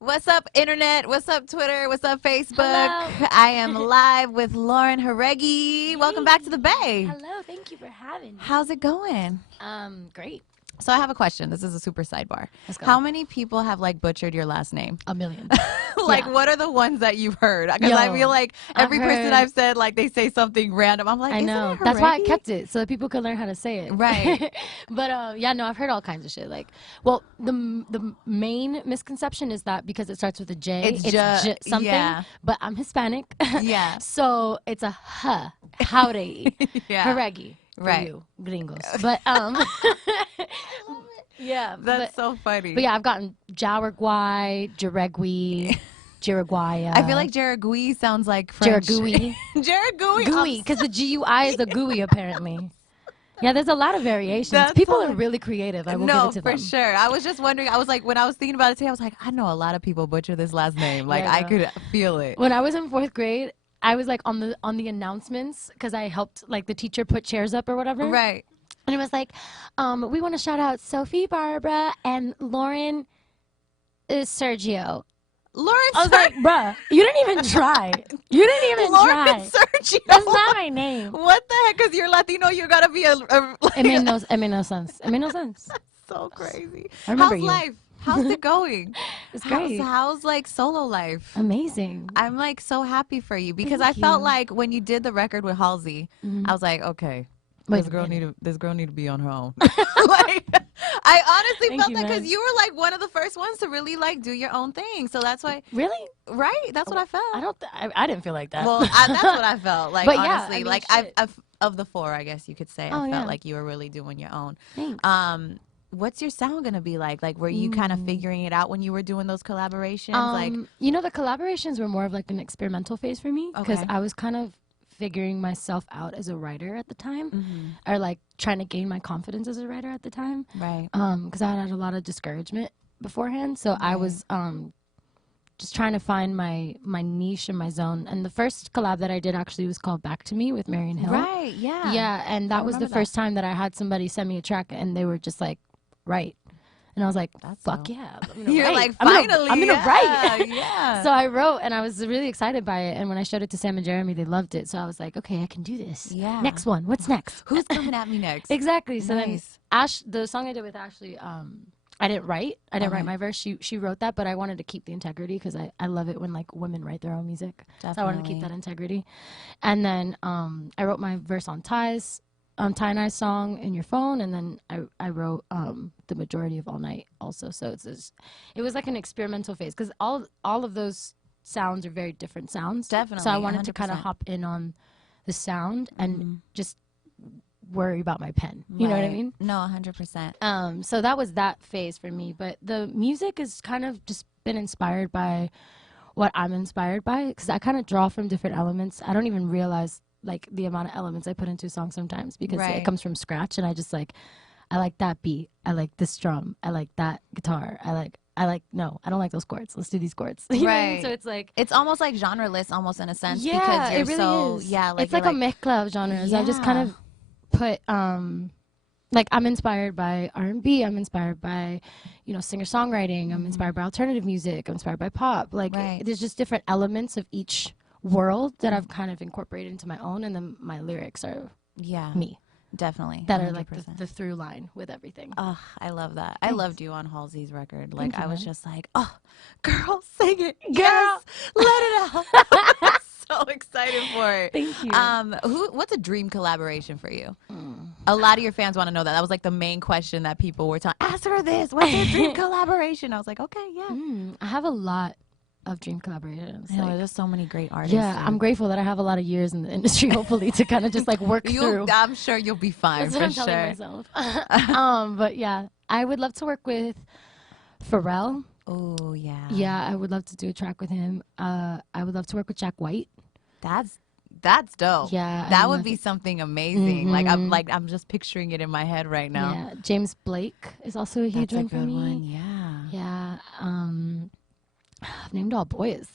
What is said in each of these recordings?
What's up, Internet? What's up, Twitter? What's up, Facebook? Hello. I am live with Lauren Jauregui. Welcome back to the Bay. Hello, thank you for having me. How's it going? Great. So I have a question. This is a super sidebar. Let's go. How many people have like butchered your last name? A million. Like, Yeah. what are the ones that you've heard? Because I Yo, feel like every person heard- I've said, like, they say something random. I'm like, I isn't know. it That's why I Jauregui? kept it so that people could learn how to say it. Right. But yeah, no, I've heard all kinds of shit. Like, well, the main misconception is that because it starts with a J, It's something. yeah. But I'm Hispanic. Yeah. So it's a H. Jauregui. Yeah. Jauregui. For Right. you, gringos. But yeah. That's so funny. But yeah, I've gotten Jauregui, Jauregui, Jauregui. I feel like Jauregui sounds like French. Jauregui. Jauregui. Gooey, because the GUI is a gooey apparently. Yeah, there's a lot of variations. That's People so- are really creative. I will No, give it to for them. sure. I was just wondering. I was like, when I was thinking about it today, I was like, I know a lot of people butcher this last name. Like, Yeah, I I know. could feel it. When I was in 4th grade, I was like on the announcements because I helped like the teacher put chairs up or whatever. Right. And it was like, we want to shout out Sophie, Barbara, and Lauren Sergio. Lawrence. I was like, bruh, you didn't even try. You didn't even try. Lawrence Sergio. That's not my name. What the heck? Because you're Latino, you gotta be like, It made no sense. It made no sense. so crazy. I remember How's you. life? How's it going? It's great. How's like solo life? Amazing. I'm like so happy for you because Thank I felt you. like when you did the record with Halsey, Mhm. I was like, okay, Wait this a girl minute. need to be on her own. Like, I honestly Thank felt you, that because man. you were like one of the first ones to really like do your own thing. So that's why, Really? right? That's what I felt. I didn't feel like that. Well, that's what I felt. Like, But yeah, honestly, I mean, like shit. I've of the four, I guess you could say, Oh, I yeah. felt like you were really doing your own. Thanks. What's your sound gonna be like? Like, were you kind of figuring it out when you were doing those collaborations? Like, You know, the collaborations were more of like an experimental phase for me because Okay. I was kind of figuring myself out as a writer at the time, or like trying to gain my confidence as a writer at the time. right? Because I had a lot of discouragement beforehand, so I was just trying to find my niche and my zone. And the first collab that I did actually was called Back to Me with Marion Hill. Right, yeah. Yeah, and that was the remember first time that I had somebody send me a track and they were just like, right. And I was like, That's fuck dope. yeah. I'm gonna You're write. like, I'm gonna- finally, I'm gonna yeah, write. yeah. So I wrote and I was really excited by it. And when I showed it to Sam and Jeremy, they loved it. So I was like, okay, I can do this. Yeah. Next one. What's next? Who's coming at me next? Exactly. So Nice. then the song I did with Ashley, I didn't write. I didn't Okay. write my verse. She wrote that, but I wanted to keep the integrity because I love it when like women write their own music. So I wanted to keep Definitely. that integrity. And then I wrote my verse on Ty and I's song in your phone, and then I wrote the majority of All Night also. So it was like an experimental phase because all of those sounds are very different sounds. So I Definitely, wanted to kind of 100%. hop in on the sound and just worry about my pen. You know what I Right. mean? No, 100%. So that was that phase for me. But the music has kind of just been inspired by what I'm inspired by because I kind of draw from different elements. I don't even realize like the amount of elements I put into a song sometimes because Right. it comes from scratch and I just like I like that beat. I like this drum. I like that guitar. No, I don't like those chords. Let's do these chords. You know what I mean? Right. So it's like It's almost like genreless, almost in a sense, yeah, because you're it really so is. yeah. Like it's like you're a mezcla of genres. I just kind Yeah. of put like I'm inspired by R&B. I'm inspired by singer songwriting. I'm inspired by alternative music. I'm inspired by pop. Like Right. there's just different elements of each world that I've kind of incorporated into my own, and then my lyrics are yeah, me definitely that are like 100%. the through line with everything. Oh, I love that. I Thanks. loved you on Halsey's record. Like, Thank you, I was man. just like, oh, girl, sing it. Girl. Yes, let it out. So excited for it. Thank you. What's a dream collaboration for you? A lot of your fans want to know that. That was like the main question that people were telling. Ask her this. What's your dream collaboration? I was like, okay, yeah. I have a lot of dream collaborations. I know, like- there's so many great artists. yeah, dude. I'm grateful that I have a lot of years in the industry, hopefully, to kind of just like work through. I'm sure you'll be fine That's for what I'm sure. telling myself. But yeah, I would love to work with Pharrell. Oh yeah. Yeah, I would love to do a track with him. I would love to work with Jack White. That's dope. Yeah, I That would love be it. something amazing. Like I'm just picturing it in my head right now. Yeah, James Blake is also a huge That's a one for good me. one. Yeah. Yeah, I've named all boys.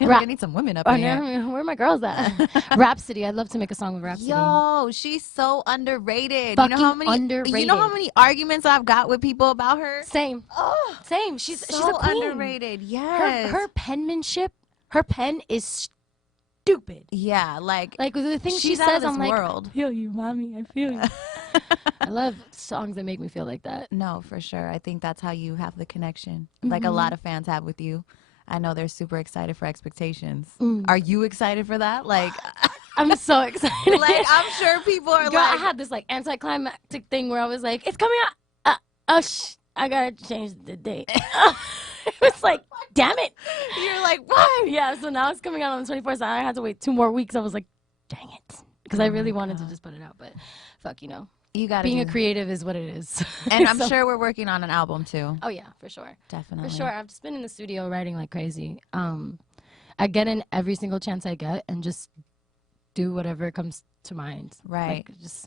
You're like, I need some women up in here. Where are my girls at? Rhapsody. I'd love to make a song with Rhapsody. Yo, she's so underrated. Fucking You know how many underrated. You know how many arguments I've got with people about her? Same. Oh, Same. She's so a queen. underrated. Yes. Her penmanship, her pen is stupid. Yeah, like the things she she's out says, of this I'm like, world. I feel you, mommy. I feel you. I love songs that make me feel like that. No, for sure. I think that's how you have the connection. Like a lot of fans have with you. I know they're super excited for Expectations. Are you excited for that? Like, I'm so excited. like I'm sure people are Girl, like, I had this like anticlimactic thing where I was like, it's coming out. I gotta change the date. It was like, damn it. you're like, what? Yeah, so now it's coming out on the 24th. So I had to wait 2 more weeks. I was like, dang it. Because I really wanted to just put it out. But fuck, You got being a creative is what it is. And I'm sure we're working on an album too. Oh, yeah, for sure. Definitely. For sure. I've just been in the studio writing like crazy. I get in every single chance I get and just do whatever comes to mind. Right. Like, just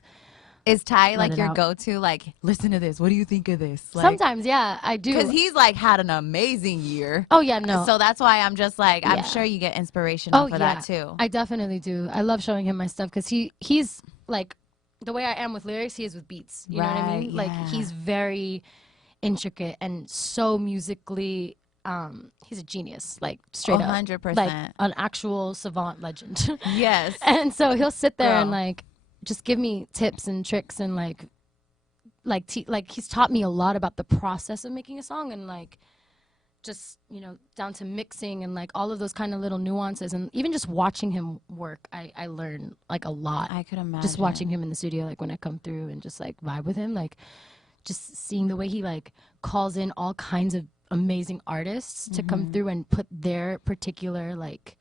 Is Ty let like it your out. go-to? Like, listen to this. What do you think of this? Like, sometimes, yeah, I do. because he's like had an amazing year. Oh, yeah, no. So that's why I'm just like, I'm Yeah. sure you get inspiration Oh, for yeah. that too. I definitely do. I love showing him my stuff because he's like the way I am with lyrics, he is with beats. You know what I Right, mean? Like yeah. he's very intricate and so musically. He's a genius, like straight up, 100%. like an actual savant legend. Yes. And so he'll sit there and Girl. like just give me tips and tricks and like he's taught me a lot about the process of making a song and like just down to mixing and like all of those kind of little nuances and even just watching him work I learn like a lot. I could imagine. Just watching him in the studio, like when I come through and just like vibe with him, like just seeing the way he like calls in all kinds of amazing artists to come through and put their particular like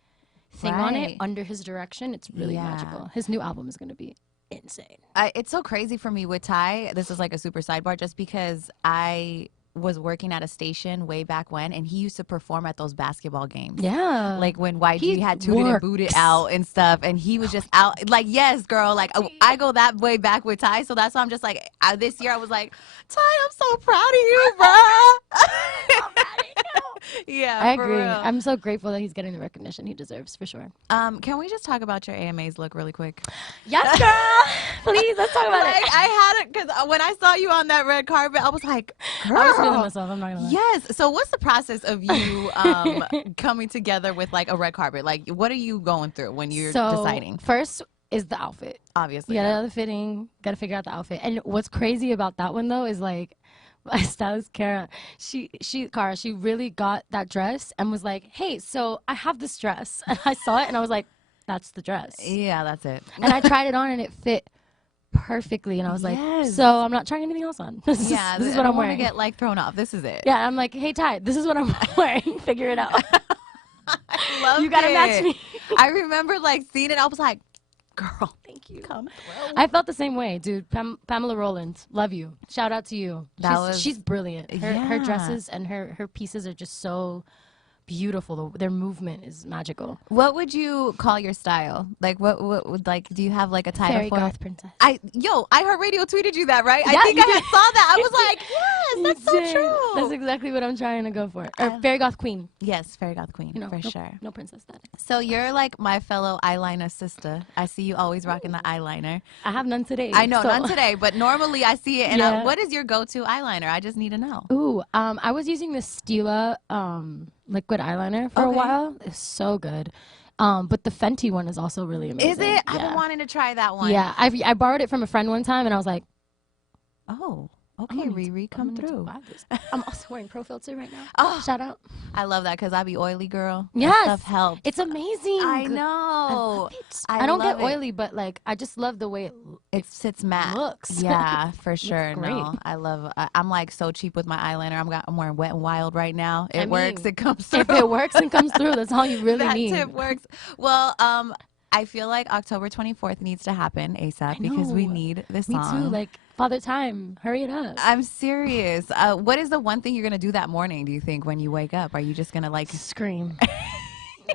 thing on it Right. under his direction. It's really Yeah. magical. His new album is going to be insane. It's so crazy for me with Ty. This is like a super sidebar just because I was working at a station way back when, and he used to perform at those basketball games. Yeah. Like when YG He had Tooted and Booted works. out and stuff, and he was just out. Like, yes, girl. Like, I go that way back with Ty, so that's why I'm just like, this year I was like, Ty, I'm so proud of you, bro. Yeah, I for agree. real. I'm so grateful that he's getting the recognition he deserves for sure. Can we just talk about your AMA's look really quick? Yes, girl. Please, let's talk about Like, it. I had it because when I saw you on that red carpet, I was like, girl. I was feeling myself. I'm not gonna lie. Yes. So what's the process of you coming together with like a red carpet? Like, what are you going through when you're deciding? First is the outfit. Obviously. You gotta the fitting. Gotta figure out the outfit. And what's crazy about that one though is like my stylist Kara, she really got that dress and was like, hey, so I have this dress. And I saw it and I was like, that's the dress. Yeah, that's it. And I tried it on and it fit perfectly. And I was like, Yes. so I'm not trying anything else on. This is I what don't I'm want wearing. to get like thrown off. This is it. Yeah, I'm like, hey Ty, this is what I'm wearing. Figure it out. I love You gotta it. match me. I remember like seeing it. I was like, girl, Thank you. come through. I felt the same way, dude. Pamela Rowland, love you. Shout out to you. She's brilliant. Her Yeah. dresses and her pieces are just so beautiful. Their movement is magical. What would you call your style? Like, what would like? Do you have like a title Fairy for goth it? princess. I heard radio tweeted you that, right? Yeah, I think you I had did. saw that. I was like, yes, that's so Dang. true. That's exactly what I'm trying to go for. Or fairy goth queen. Yes, fairy goth queen, for no, sure. No princess status. So you're like my fellow eyeliner sister. I see you always rocking the eyeliner. I have none today. I know, so- none today, but normally I see it. And Yeah. what is your go-to eyeliner? I just need to know. Ooh, I was using the Stila liquid eyeliner for a Okay. while. It's so good. But the Fenty one is also really amazing. Is it? I've been Yeah. wanting to try that one. Yeah, I borrowed it from a friend one time, and I was like, Oh, I'm okay, gonna need to- Riri, I'm come gonna need to through. buy this. I'm also wearing Pro Filter right now. Oh, Shout out. I love that because I be oily girl. That Yes. stuff helps. It's amazing. I I know. love it. I I don't get love it. oily, but like I just love the way It sits matte. looks. Yeah, for sure. great. No, I love. I'm like so cheap with my eyeliner. I'm wearing Wet and Wild right now. It I works. mean, It comes through. if it works and comes through, that's all you really that need. tip works. Well, I feel like October 24th needs to happen ASAP because we know. need this Me song. too. Like Father Time, hurry it up. I'm serious. What is the one thing you're gonna do that morning? Do you think when you wake up? Are you just gonna like? Scream.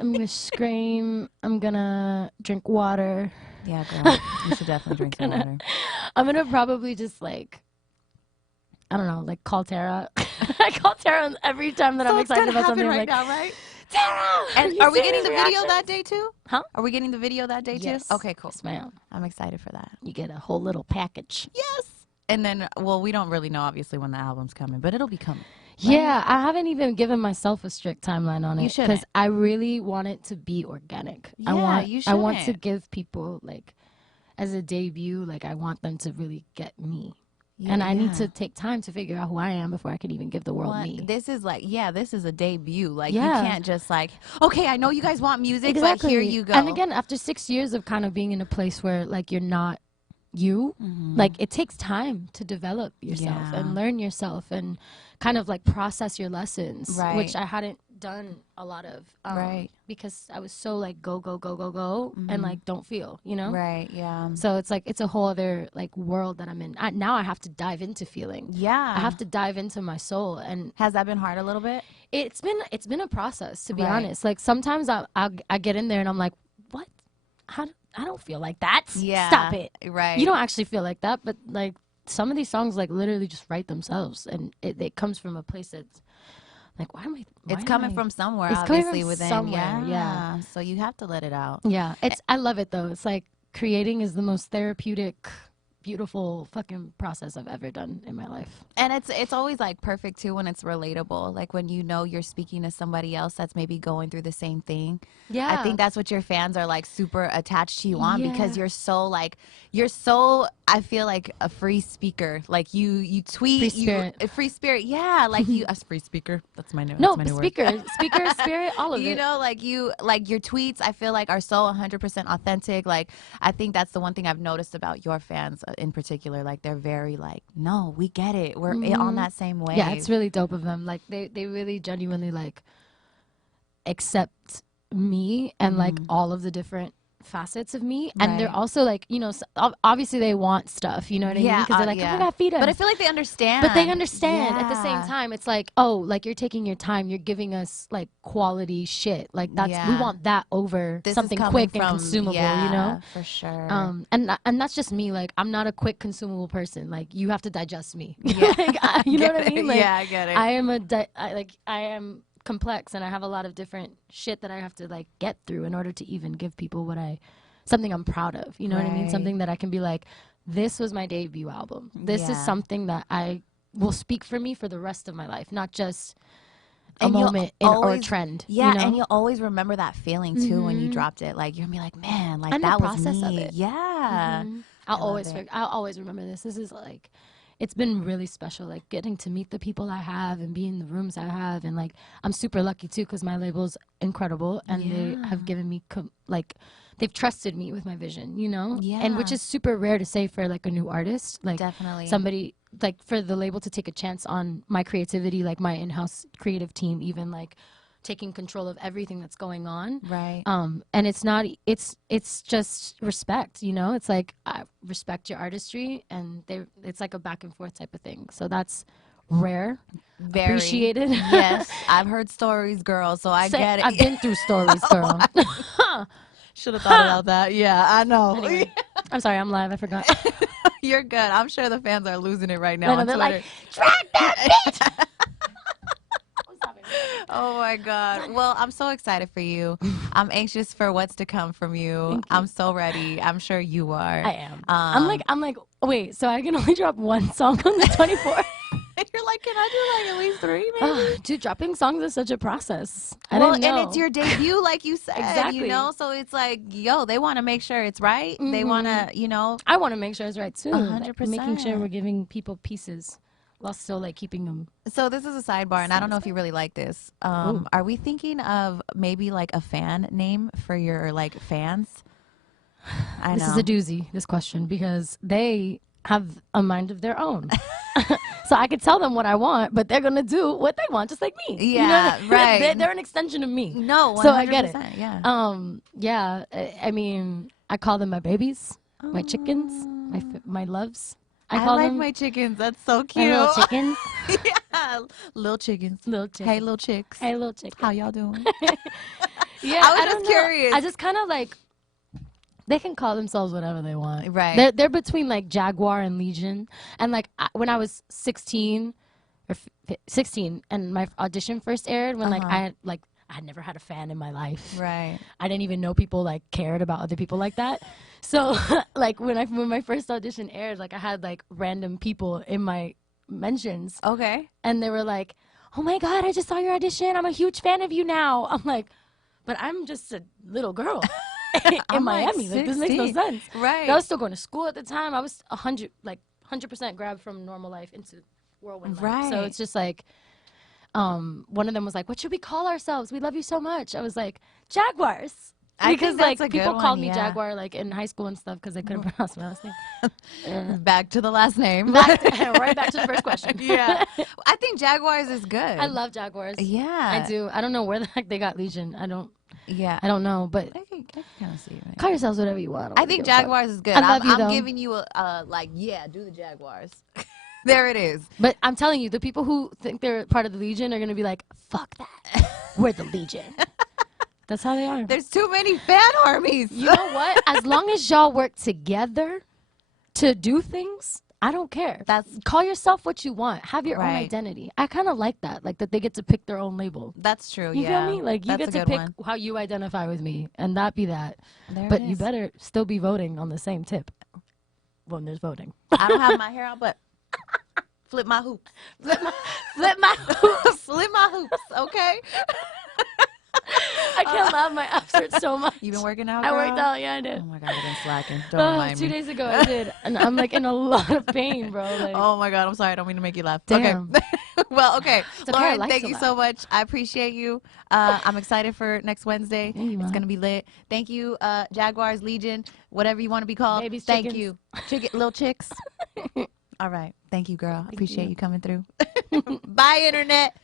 I'm gonna scream. I'm gonna drink water. Yeah, girl. You should definitely drink some water. I'm gonna probably just like, I don't know, like call Tara. I call Tara every time that I'm So it's excited gonna about happen something. I'm right like, now, right? Tara! And are we getting the video that day too? Huh? Are we getting the video that day Yes. too? Okay, cool. Yes, ma'am. I'm excited for that. You get a whole little package. Yes. And then, well, we don't really know obviously when the album's coming, but it'll be coming. Yeah, I haven't even given myself a strict timeline on it. You shouldn't. Because I really want it to be organic. Yeah, you I want to shouldn't. give people, like, as a debut, like, I want them to really get me. Yeah, And I need yeah. to take time to figure out who I am before I can even give the world Well, me. this is like, this is a debut. Like, Yeah. you can't just like, okay, I know you guys want music, Exactly. but here you go. And again, after 6 years of kind of being in a place where, like, you're not you, like, it takes time to develop yourself Yeah. and learn yourself and kind of, like, process your lessons, Right. which I hadn't done a lot of. Right. Because I was so, like, go, and, like, don't feel, you know? Right, yeah. So it's, like, it's a whole other, like, world that I'm in. Now I have to dive into feeling. Yeah. I have to dive into my soul. And Has that been hard a little bit? it's been a process, to be Right. honest. Like, sometimes I get in there and I'm like, what? I don't feel like that. Yeah. Stop it. Right. You don't actually feel like that, but, like, some of these songs, like, literally just write themselves, and it comes from a place that's like, It's coming from somewhere, It's coming obviously, from within. somewhere, yeah. So you have to let it out. Yeah, I love it though. It's like creating is the most therapeutic, beautiful fucking process I've ever done in my life. And it's always like perfect too when it's relatable. Like when you know you're speaking to somebody else that's maybe going through the same thing. Yeah, I think that's what your fans are like super attached to you on, because Yeah. you're so I feel like a free speaker. Like you tweet, Free spirit. a free spirit. Yeah, like you a free speaker. That's my new no, that's my new word. speaker, spirit, all of You it. know, like your tweets I feel like are so 100% authentic. Like I think that's the one thing I've noticed about your fans in particular. Like they're very like, no, we get it. We're on that same wave. Yeah, it's really dope of them. Like they really genuinely like accept me and like all of the different facets of me, and they're Right. also like, you know, obviously they want stuff, you know what I mean? Yeah, Because they're like, yeah. oh my god, feed us. But I feel like they understand. But they understand at the same Yeah. time. It's like, oh, like you're taking your time. You're giving us like quality shit. Like we Yeah. want that over This is something coming quick from- and consumable. yeah, You know. for sure. And that's just me. Like I'm not a quick consumable person. Like you have to digest me. Yeah. Like, you know what I mean? Like, yeah, I get it. I am I am complex, and I have a lot of different shit that I have to like get through in order to even give people something I'm proud of. You know what I mean? Right. Something that I can be like, this was my debut album. This is Yeah. something that I will speak for me for the rest of my life, not just a And you'll moment or a always- trend. Yeah, you know? and you'll always remember that feeling too when you Mhm. dropped it. Like you're gonna be like, man, like And the that was process of me. it. Yeah. Mhm. I love it. I'll always remember this. This is like, it's been really special, like getting to meet the people I have and be in the rooms I have, and like I'm super lucky too because my label's incredible, and they have given me they've trusted me with my vision, you know? And which Yeah. is super rare to say for like a new artist, like Definitely. somebody like for the label to take a chance on my creativity, like my in-house creative team, even like taking control of everything that's going on. Right. And it's just respect, you know? It's like I respect your artistry, and it's like a back and forth type of thing. So that's rare, Very appreciated. Yes, I've heard stories, girl. So I get it. I've been through stories, girl. Should have thought about that. Yeah, I know. Anyway, I'm sorry, I'm live. I forgot. You're good. I'm sure the fans are losing it right now No, no, on they're Twitter. like, track that bitch. Oh my God. Well, I'm so excited for you. I'm anxious for what's to come from you. I'm so ready. I'm sure you are. I am. I'm like, wait, so I can only drop one song on the 24th? You're like, can I do like at least 3 maybe? Dude, dropping songs is such a process. I Well, didn't know. and it's your debut, like you said, Exactly. you know? So it's like, yo, they want to make sure it's right. They want to, you know. I want to make sure it's right too. 100%. Making sure we're giving people pieces while still like keeping them. So this is a sidebar, and I don't know if you really like this. Are we thinking of maybe like a fan name for your like fans? I This know. is a doozy, this question, because they have a mind of their own. So I could tell them what I want, but they're gonna do what they want, just like me. You know? Yeah, right. They're an extension of me. No, 100%, So I get it. Yeah. Yeah. I mean, I call them my babies, my chickens, my loves. I call like them my chickens. That's so my cute. little chickens. Yeah, little chickens. Little chickens. Hey, little chicks. Hey, little chickens. How y'all doing? Yeah, I was just don't know. curious. I just kind of like, they can call themselves whatever they want. Right. They're between like Jaguar and Legion. And like when I was 16 or 16 and my audition first aired, when like I I had never had a fan in my life. Right. I didn't even know people like cared about other people like that. So like when my first audition aired, like I had like random people in my mentions, Okay. and they were like, "Oh my God, I just saw your audition. I'm a huge fan of you now." I'm like, "But I'm just a little girl in I'm Miami. Like this makes no 16. sense." Right. I was still going to school at the time. I was 100% grabbed from normal life into whirlwind life. So Right. it's just like, one of them was like, "What should we call ourselves? We love you so much." I was like, "Jaguars." I Because think that's like a good people one, called me yeah. Jaguar like in high school and stuff because they couldn't pronounce my last name. Back to the last name. Right back to the first question. Yeah. I think Jaguars is good. I love Jaguars. Yeah. I do. I don't know where the heck they got Legion. Yeah. I don't know, but I can kind of see it. call yourselves whatever you want. I think Jaguars is good. I love you, I'm though. giving you a like, yeah, do the Jaguars. There it is. But I'm telling you, the people who think they're part of the Legion are gonna be like, "Fuck that. We're the Legion." That's how they are. There's too many fan armies. You know what? As long as y'all work together to do things, I don't care. Call yourself what you want. Have your own Right. identity. I kind of like that. Like that they get to pick their own label. That's true. You Yeah. feel me? Like you That's get a to good pick one. how you identify with me, and that be that. There But it you is. better still be voting on the same tip when there's voting. I don't have my hair out, but flip my hoops. Flip my hoops. Flip my hoops. Okay. I can't laugh. My abs hurt so much. You been working out? I girl? worked out. Yeah, I did. Oh my god, I've been slacking. Don't remind 2 me. days ago I did, and I'm like in a lot of pain, bro. Like, Oh my god, I'm sorry. I don't mean to make you laugh. Damn. Okay. Well, okay. It's okay, I Lauren, like thank to you laugh. so much. I appreciate you. I'm excited for next Wednesday. Yeah, you It's are. gonna be lit. Thank you, Jaguars, Legion, whatever you want to be called. Babies, Thank chickens. you, little chicks. All right. Thank you, girl. I appreciate you coming through. Bye, internet.